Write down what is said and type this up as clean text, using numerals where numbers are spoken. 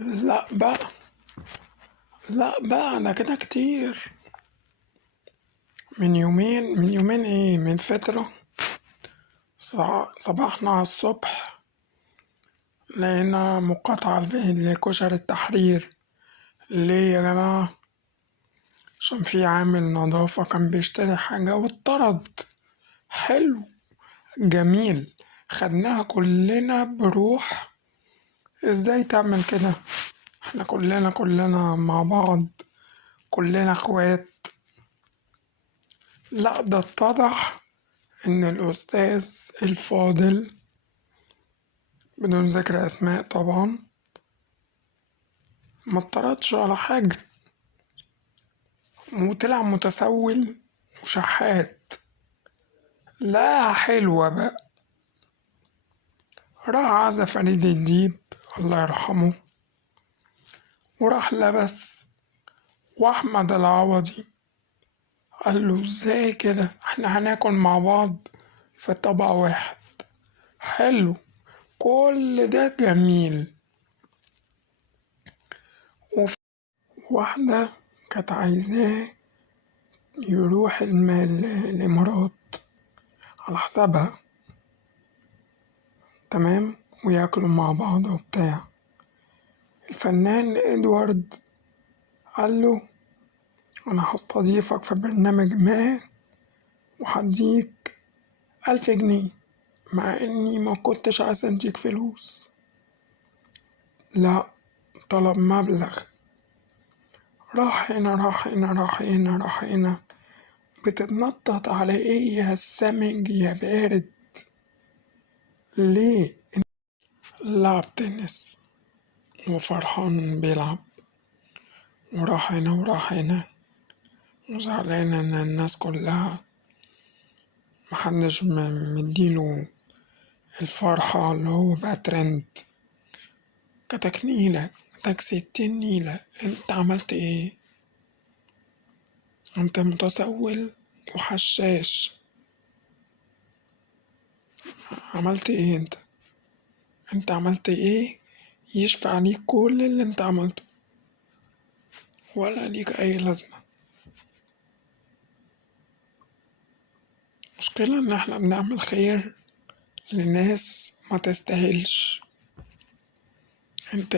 لأ بقى، لأ بقى أنا كده كتير. من يومين إيه، من فترة صبحنا على الصبح لقينا مقاطعة لكشري التحرير. ليه يا جماعة؟ عشان في عامل نظافة كان بيشتري حاجة واتطرد. حلو، جميل، خدناها كلنا بروح. ازاي تعمل كده؟ احنا كلنا مع بعض، كلنا اخوات. لا، ده اتضح ان الاستاذ الفاضل، بدون ذكر اسماء طبعا، ما اتطردش ولا حاجة، وطلع متسول وشحات. لا حلوة بقى، راح عزا فريد الديب الله يرحمه، وراح لبس، واحمد العوضي قال له ازاي كده، احنا هناكل مع بعض في طبق واحد. حلو، كل ده جميل. وفي واحدة كانت عايزاه يروح الإمارات على حسابها، تمام، وياكلوا مع بعض وبتاع. الفنان إدوارد قال له أنا هستضيفك في برنامج ما وهديك 1000 جنيه، مع إني ما كنتش عايز أديك فلوس. لا، طلب مبلغ. راح هنا راح هنا راح هنا راح هنا. بتتنطط على ايه يا سمج يا بارد؟ ليه؟ لعب تنس وفرحان بيلعب، وراح هنا وراح هنا، وزعلان ان الناس كلها محدش مديله الفرحة اللي هو بقى ترند. كتك نيلة، كتك 60 نيلة، انت عملت ايه؟ انت متسول وحشاش. عملت ايه انت؟ انت عملت ايه يشفع عليك كل اللي انت عملته؟ ولا ليك اي لازمة. مشكلة ان احنا بنعمل خير لناس ما تستاهلش. انت